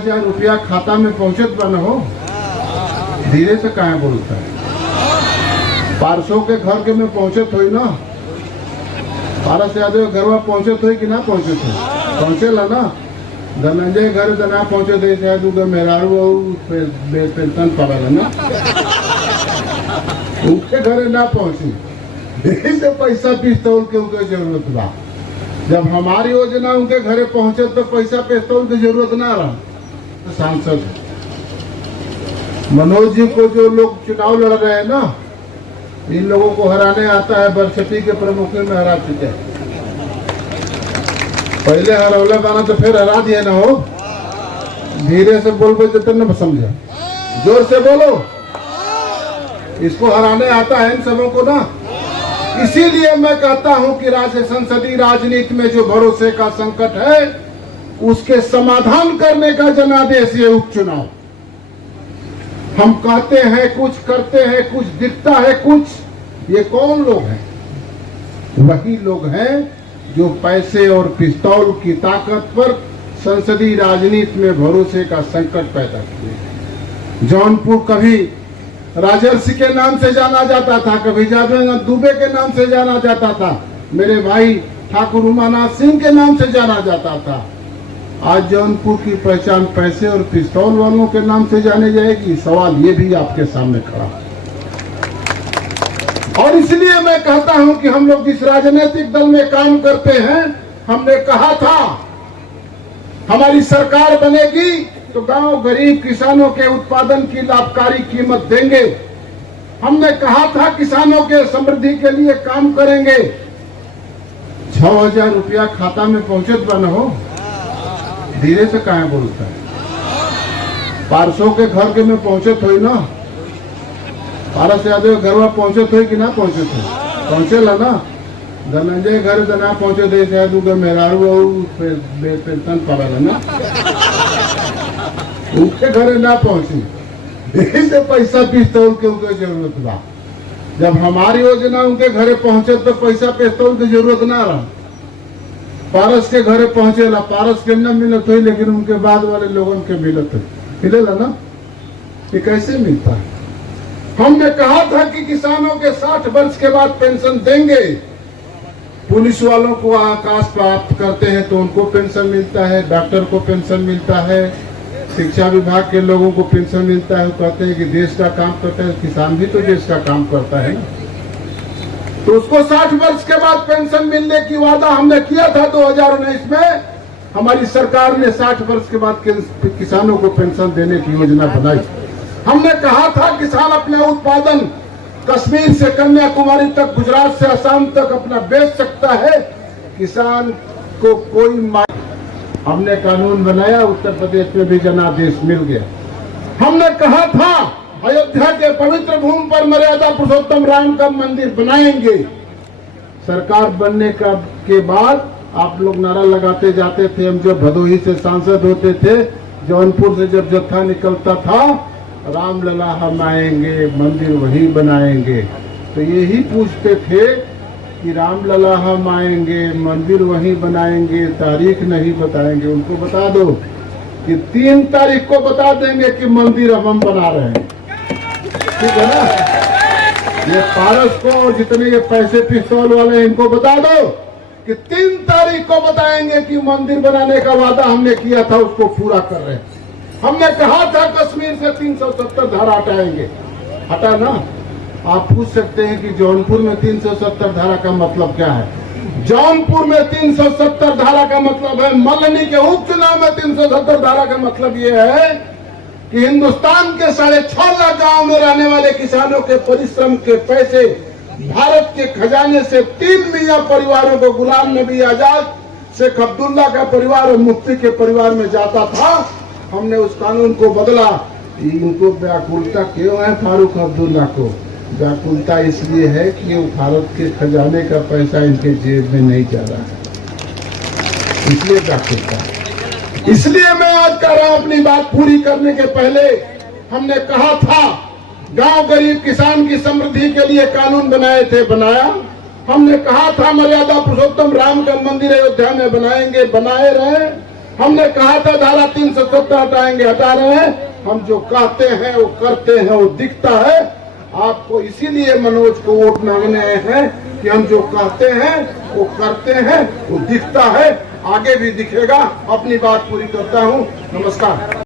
6,000 रुपया खाता में पहुंचत बा न हो। धीरे से कहाँ बोलता है? 500 के घर के में पहुंचत हुई ना, 12 से ज्यादा घर में पहुंचत हुई कि ना पहुंचत हुई? पहुंचेला ना। धनंजय घर जना पहुंचे थे शायद उनका मेहरारू पेंशन पड़ा ना, उनके घर ना पहुंची, से पैसा पिस्तौल के उनके जरूरत बा। जब हमारी योजना उनके घरे पहुंचे तो पैसा पिस्तौल की जरूरत ना रहा। तो सांसद मनोज जी को जो लोग चुनाव लड़ रहे हैं ना, इन लोगों को हराने आता है। बरसठी के प्रमुख में हरा चुके हैं। पहले हरौला बाना तो फिर हरा दिए ना हो। धीरे से बोल जितना न समझा, जोर से बोलो। इसको हराने आता है इन सबों को ना। इसीलिए मैं कहता हूं कि राज्य संसदीय राजनीति में जो भरोसे का संकट है, उसके समाधान करने का जनादेश ये उपचुनाव। हम कहते हैं कुछ, करते हैं कुछ, दिखता है कुछ। ये कौन लोग हैं? वही लोग हैं जो पैसे और पिस्तौल की ताकत पर संसदीय राजनीति में भरोसे का संकट पैदा किए। जौनपुर कभी राजर्षि के नाम से जाना जाता था, कभी जादव दुबे के नाम से जाना जाता था, मेरे भाई ठाकुर उमानाथ सिंह के नाम से जाना जाता था। आज जौनपुर की पहचान पैसे और पिस्तौल वालों के नाम से जाने जाएगी? सवाल ये भी आपके सामने खड़ा है। और इसलिए मैं कहता हूं कि हम लोग जिस राजनीतिक दल में काम करते हैं, हमने कहा था हमारी सरकार बनेगी तो गांव गरीब किसानों के उत्पादन की लाभकारी कीमत देंगे। हमने कहा था किसानों के समृद्धि के लिए काम करेंगे। 6,000 रुपया खाता में पहुंचत बा न हो। धीरे से कहाँ बोलता है? 500 के घर के में पहुंचत हुई ना, 12 से ज्यादा घर में पहुंचत हुई कि ना पहुंचत हुई? पहुंचेला ना। धनंजय घर जना पहुंचे थे शायद उनका मेहरारू पेंशन पड़ा ना, उनके घरे ना पहुंची, से पैसा पिस्तौल के उनके जरूरत बा। जब हमारी योजना उनके घरे पहुंचे तो पैसा पिस्तौल की जरूरत ना रहा। पारस के घरे पहुंचेला, पारस के न मिलत हुई, लेकिन उनके बाद वाले लोगों के मिलत हुई। मिलेला ना। ये कैसे मिलता है? हमने कहा था कि किसानों के 60 वर्ष के बाद पेंशन देंगे। पुलिस वालों को आकाश प्राप्त करते हैं तो उनको पेंशन मिलता है, डॉक्टर को पेंशन मिलता है, शिक्षा विभाग के लोगों को पेंशन मिलता है। कहते हैं कि देश का काम करता है, किसान भी तो देश का काम करता है। तो उसको 60 वर्ष के बाद पेंशन मिलने की वादा हमने किया था 2019 में। हमारी सरकार ने 60 वर्ष के बाद किसानों को पेंशन देने की योजना बनाई। हमने कहा था किसान अपने उत्पादन कश्मीर से कन्याकुमारी तक, गुजरात से असम तक अपना बेच सकता है। किसान को कोई हमने कानून बनाया, उत्तर प्रदेश में भी जनादेश मिल गया। हमने कहा था अयोध्या के पवित्र भूमि पर मर्यादा पुरुषोत्तम राम का मंदिर बनाएंगे। सरकार बनने के बाद आप लोग नारा लगाते जाते थे। हम जब भदोही से सांसद होते थे, जौनपुर से जब जत्था निकलता था, रामलला हम आएंगे, मंदिर वही बनाएंगे। तो यही पूछते थे कि रामलला हम आएंगे, मंदिर वही बनाएंगे, तारीख नहीं बताएंगे। उनको बता दो कि 3 तारीख को बता देंगे कि मंदिर हम बना रहे हैं। ठीक है ना? ये पारस को और जितने ये पैसे पिस्तौल वाले हैं, इनको बता दो कि 3 तारीख को बताएंगे कि मंदिर बनाने का वादा हमने किया था उसको पूरा कर रहे हैं। हमने कहा था कश्मीर से 370 धारा हटाएंगे, हटा ना। आप पूछ सकते हैं कि जौनपुर में 370 धारा का मतलब क्या है? जौनपुर में 370 धारा का मतलब है, मल्हनी के उपचुनाव में 370 धारा का मतलब यह है कि हिंदुस्तान के 6.5 लाख गांव में रहने वाले किसानों के परिश्रम के पैसे भारत के खजाने से 3 मियां परिवारों को, गुलाम नबी आजाद, शेख अब्दुल्ला का परिवार और मुफ्ती के परिवार में जाता था। हमने उस कानून को बदला। इनको व्याकुलता क्यों है? फारूक अब्दुल्ला को व्याकुलता इसलिए है कि भारत के खजाने का पैसा इनके जेब में नहीं जा रहा है, इसलिए व्याकुलता। इसलिए मैं आज कह रहा हूं, अपनी बात पूरी करने के पहले हमने कहा था गांव गरीब किसान की समृद्धि के लिए कानून बनाए थे, बनाया। हमने कहा था मर्यादा पुरुषोत्तम राम का मंदिर अयोध्या में बनाएंगे, बनाए रहे। हमने कहा था धारा 370 हटाएंगे, हटा रहे हैं। हम जो कहते हैं वो करते हैं, वो दिखता है। आपको इसीलिए मनोज को वोट मांगने आए हैं कि हम जो कहते हैं वो करते हैं, वो दिखता है, आगे भी दिखेगा। अपनी बात पूरी करता हूँ। नमस्कार।